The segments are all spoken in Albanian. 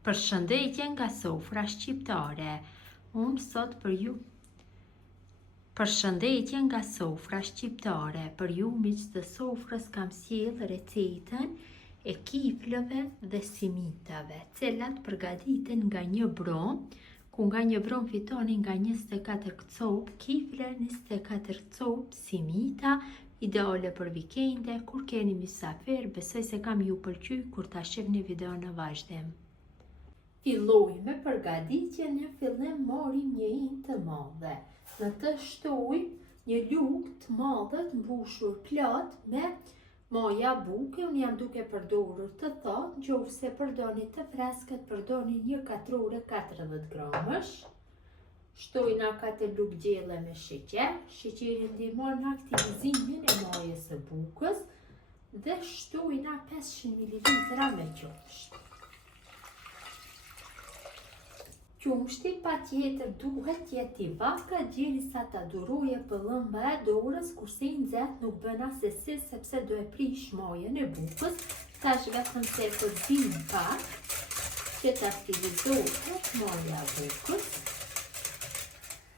Përshëndetje nga sofra shqiptare. Unë sot për ju Përshëndetje nga sofra shqiptare. Për ju miq të sofrës kam sjell recetën e kiflëve dhe simitave, cilat përgatiten nga një brom, ku nga një brom fitoni nga 24 copë kifle, 24 copë simita, ideale për vikende, kur keni mysafir. Besoj se kam ju pëlqy kur ta shihni video në vazhdim. Filloj me përgatitjen. Në fillim morim një int të madhe. Në të shtoj një lugë të madhe të mbushur plot me moja buke. Unë jam duke përdorur të thatë, nëse përdorni të freskët, përdorni një katrore 40 gramësh. Shtojna 4 lugë gjelle me sheqer. Sheqeri ndihmon në aktivizimin e mojës së bukës dhe shtojna 500 ml me qumësht. Qumshti patjetër duhet t'jetë i vakët derisa ta durojë pëllëmba e dorës, kurse i nxehtë nuk bën asesi sepse do e prish mojën e bukës. Tash vetëm se e përzim pak që të aktivizohet moja e bukës.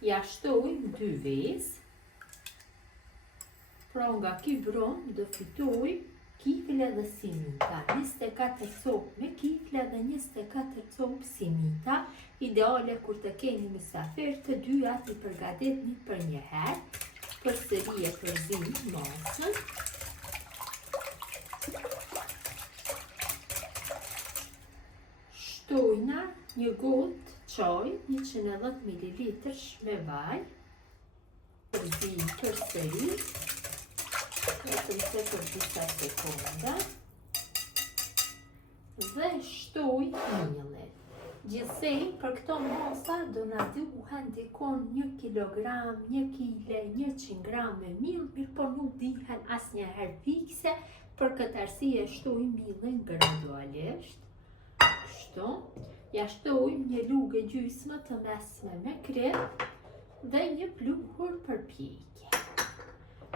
Ja shtojmë 2 vezë. Pra nga ky brom do fitoj kifle dhe simita, 24 copë me kifle dhe 24 copë simita, ideale kur të keni mysafir, të dyja t'i përgatitni për një herë. Përsëri e përzim masën. Shtojna një gotë çaj, 110 ml me vaj. Përzim përsëri. Vetëm se për disa sekonda dhe shtoj mielin. Gjithsej për këto masa do na duhen dikon 1 kilogram, 1 kile, 100 gram me miell, mirëpo nuk dihen asnjëherë fikse. Për këtë arsye shtoj mielin gradualisht. Kështu. Ja shtoj një lugë gjysmë të mesme me krem dhe një pluhur për pjekje.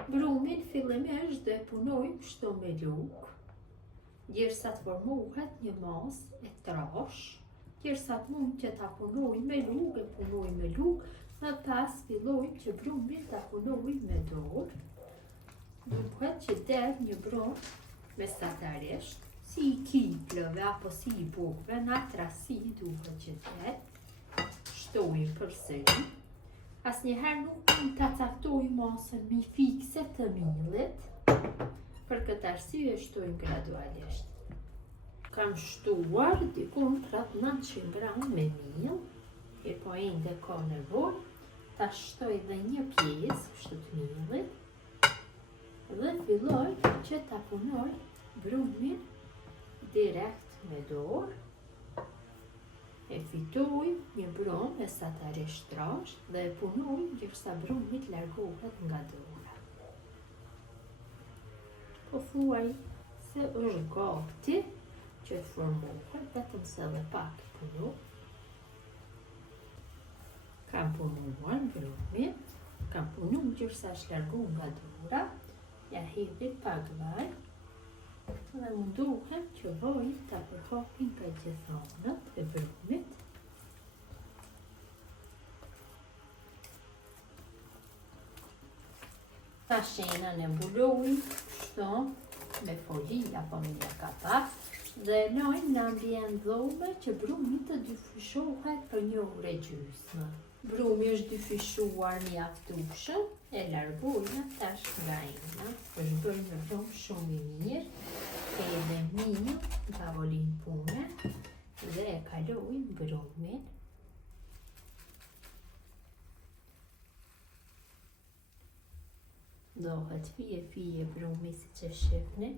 Brumin fillimisht do e punojmë kështu me lugë, derisa të formohet një masë e trash. Derisa të mund që ta punojmë me lugë, e punojmë me lugë, më pas fillojmë që brumin ta punojmë me dorë. Duhet që del një brum mesatarisht, si i kiflëve apo si i bukëve, në atë rasi duhet që del. Shtojmë përsëri. Asnjëherë nuk mund ta caktoj masën mi fikse të miellit. Për këtë arsye shtojmë gradualisht. Kam shtuar dikun 900 gram me miell, po ende ka nevojë. Ta shtoj dhe një pjesë kështu të miellit dhe filloj që ta punoj brumin direkt me dorë. E fitoj një brum mesatarisht trash dhe e punoj derisa brumi të largohet nga dora. Po thuaj se është gati që të formohet, vetëm se edhe pak punoj. Kam punuar brumin, kam punuar derisa është largohu nga dora. Ja hedhi pak vaj dhe munduhem që vajin ta përhapin nga gjitha anët e brumit. Tashenën e mbulojmë kështu me foli apo me një kapak dhe lajmë në ambient dhome që brumi të dyfishohet për 1 orë e gjysmë. Brumi është dyfishuar mjaftueshëm, e largojmë tash nga ena. Është bërë një brum shumë i mirë, edhe mirë në tavolinë pune dhe e kalojmë brumin. Dohet fije brumi si që shifni.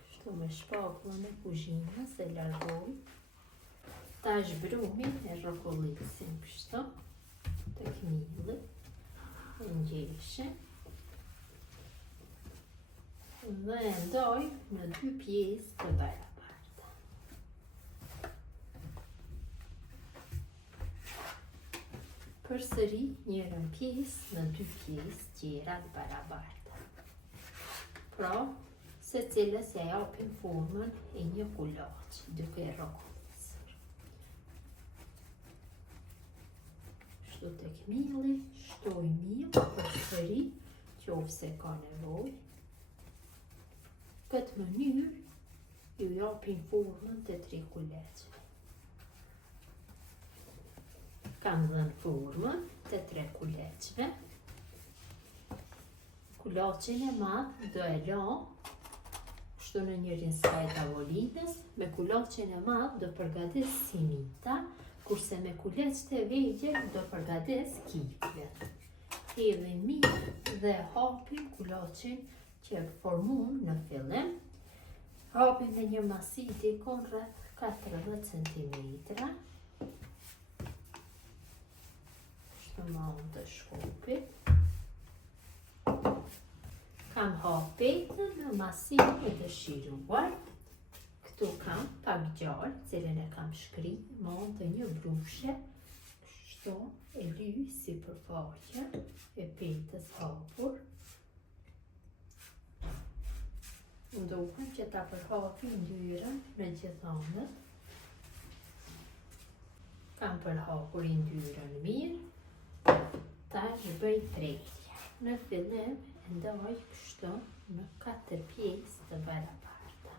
Kështu me shpakullën e kuzhinës e largojmë. Tash brumin e rrokollisim kështu tek mielli, e ngjeshim dhe e ndoj në 2 pjesë të barabarta. Përsëri njërën pjesë në 2 pjesë tjera të barabarta. Pra, se cilës ja japim formën e një kulaçi duke e rrokollisur. Kështu tek milli, shtoj mill përsëri qofse ka nevojë. Këtë mënyrë ju japim formën të 3 kulaçeve. Kam dhënë formën të 3 kulaçeve. Kulaçin e madh do e lë kështu në njërin skaj tavolinës, me kulaçin e madh do përgatis simita, kurse me kulaçet e vegjël do përgatis kiflet. Hedhim mirë dhe hapim kulaçin që e formum në fillim. Hapim me një masi dikon rreth 40 cm. Kështu malën të shkopit. Kam hapetën në masin e dëshiruar. Këtu kam pak gjallë, cilën e kam shkri, malën të një brushe. Kështu e lyj si përfaqe e petës hapur. Ndohem që ta përhapi ndyrën në gjithë anët. Kam përhapur ndyrën mirë. Tash bëj trekje. Në fillim ndaj kështu në 4 pjesë të barabarta.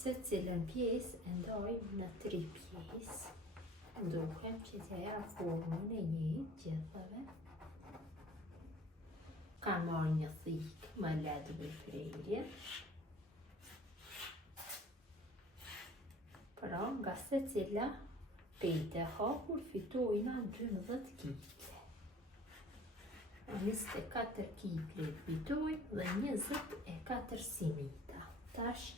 Se cilën pjesë ndaj në 3 pjesë. Ndohem që t'ja jap formën e njëjtë gjithave. Kam marrë një thikë më lehtë me frejrje. Pra, nga se cila pejtë e hapur fitojna 12 kifle. 24 kifle fitoj dhe 24 simita. Tash,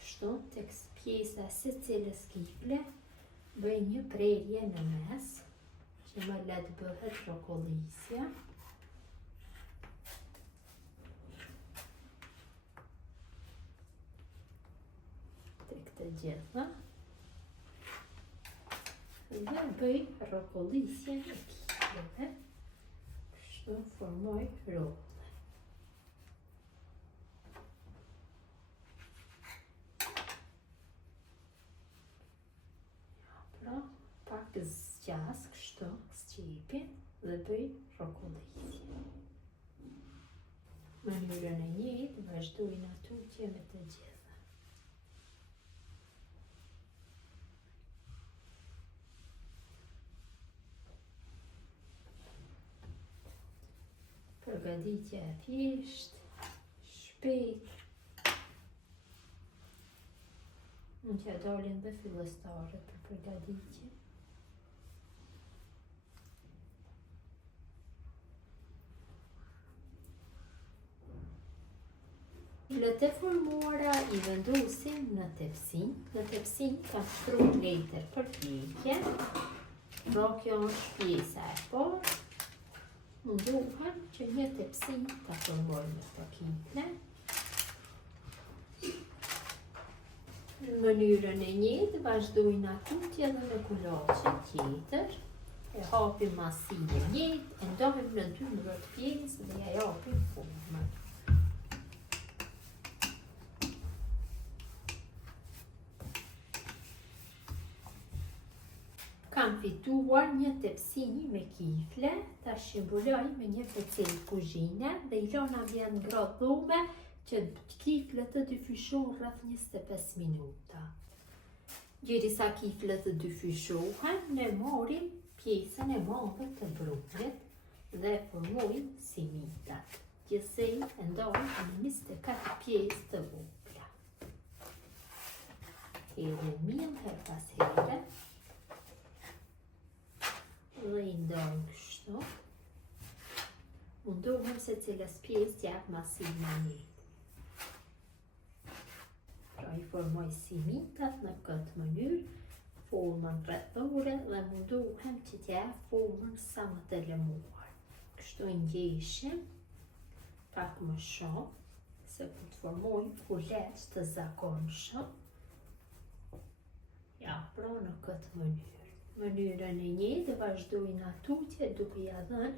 kështu tek pjesa se cilës kifle, bëj një prerje në mes, që më lehtë bëhet rrokollisja. Tek të gjitha. Dhe bëj rrokollisjen e kifleve. Kështu formoj rolle. Pra, pak zgjas kështu sqepin dhe bëj rrokollisje. Mënyrën e njëjtë vazhdojnë tutje me të gjitha. Përgatitja e thjeshtë, shpejt. Mund t'ja dalin dhe fillestarët për përgatitje. Kiflet e formuara i vendosim në tepsin. Në tepsin kam shtruar letër për pjekje. Pra kjo është pjesa e parë. Mundohem që një tepsi ta formojmë këto kifle. Në mënyrën e njëjtë vazhdojnë tutje edhe në kulaçin tjetër. E hapim masin e njëjtë, e ndohim në 12 pjesë dhe ja japim formën. Kam fituar një tepsi me kifle, ta shemburoj me një pecel kuzhine dhe i lën ambient gradë dhume që kiflet të dyfishon rreth 25 minuta. Derisa kiflet të dyfishohen, ne marrim pjesën e madhe të brumit dhe formojmë simitat. Gjithsej e ndajmë në 24 pjesë të vogla. Hedhim miell her pas here. Dhe i ndajmë kështu. Mundohem se cilës pjesë t'jap masin më njëjtë. Pra i formoj simitat në këtë mënyrë, formën rrethore dhe mundohem që t'jap formën sa më të lëmuar. Kështu i ngjeshim pak më shumë, se ku të formojmë kulaç të zakonshëm. Ja, pra në këtë mënyrë. mënyrën e njëjtë vazhdojnë atutje duke ja dhënë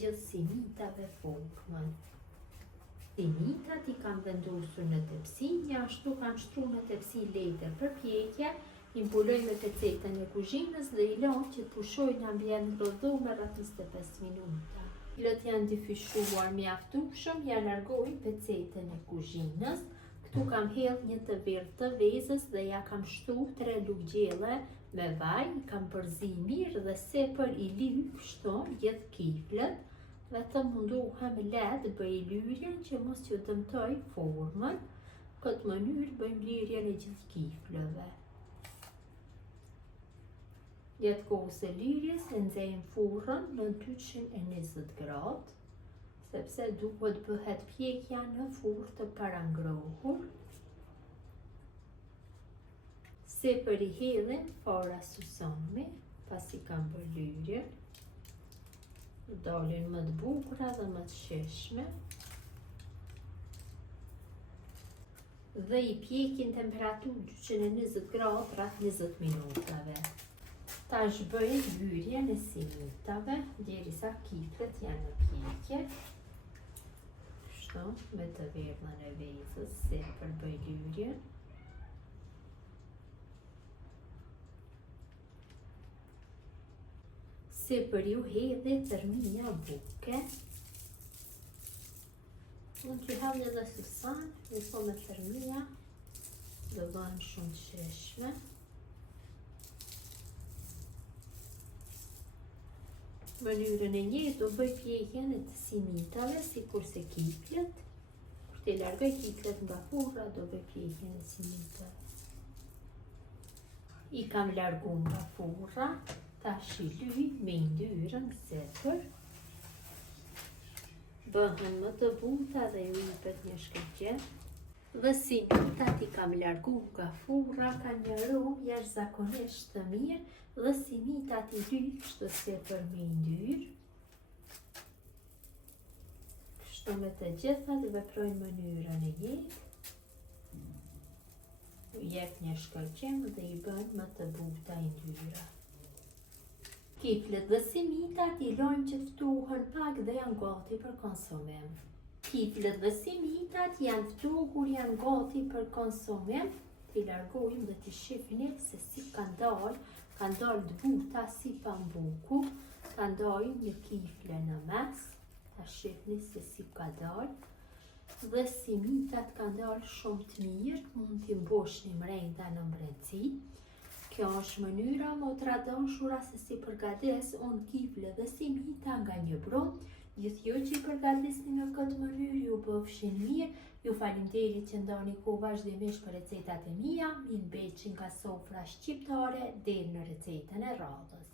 gjithë simitave formën. Simitat i kam vendosur në tepsi, ashtu kam shtruar në tepsi letër për pjekje, i mbuloj me pecetën e kuzhinës dhe i lëm që të pushojë në ambient rrodhum me rreth 25 minuta. Pilët janë dyfishuar mjaftueshëm, ja largoj pecetën e kuzhinës. Këtu kam hedh një tëvirë të vezës dhe ja kam shtu 3 lugë gjelle me vaj, kam përzi mirë dhe sepër i lyj kështu gjithë kiflet. Vetëm munduhem lehtë bëj lyrjen që mos t'ju dëmtoj formën. Këtë mënyrë bëjmë lyrjen e gjithë kiflëve. Gjatë kohës së lyrjes e nxejmë furrën në 220 gradë, sepse duhet bëhet pjekja në furrë të parangrohur. Sepër i hedhim fara susami, pasi kam bërë lyrjen. Dalin më të bukura dhe më të sheshme. Dhe i pjekin temperaturë 220 gradë rreth 20 minutave. Tash bëj hyrjen e simitave derisa kiflet janë në pjekje. Kështu me të verdhën e vezës sepër bëj lyrjen. Sepër ju hedhi tërmia buke. Unë që hedh edhe susan, njëso me tërmia, do bëhen shumë të sheshme. Mënyrën e njëjtë do bëj pjekjen e të simitave, sikur se kiflet. Kur t'i largoj kiflet nga furra, do bëj pjekjen e simitave. I kam largu nga furra. Tash i lyj me yndyrën sepër. Bëhen më të buta dhe ju jepet një shkëlqyer. Dhe simitat i kam largu nga furra, ka një aromë jashtëzakonisht të mirë dhe simitat i lyj kështu sepër me yndyrë. Kështu me të gjitha dhe veprojnë mënyrën e njëjtë. Ju jep një shkëlqim dhe i bën më të buta yndyra. Kiflet dhe simitat i lojmë që ftuhen pak dhe janë gati për konsumim. Kiflet dhe simitat janë ftuhur, janë gati për konsumim. T'i largojmë dhe t'i shihni se si kanë dalë të buta si pambuku. Kanë dalë një kifle në mes, ta shihni se si ka dalë. Dhe simitat kanë dalë shumë të mirë, mund t'i mboshni mrenda në mbrenci. Kjo është mënyra më të radonshura se si përgatis unë kifle dhe simita nga një brum. Gjithë ju që i përgatisni në këtë mënyrë ju bëfshin mirë. Ju faleminderit që ndoni kohë vazhdimisht për recetat e mia. Minë beqin nga sofra shqiptare deri në recetën e radhës.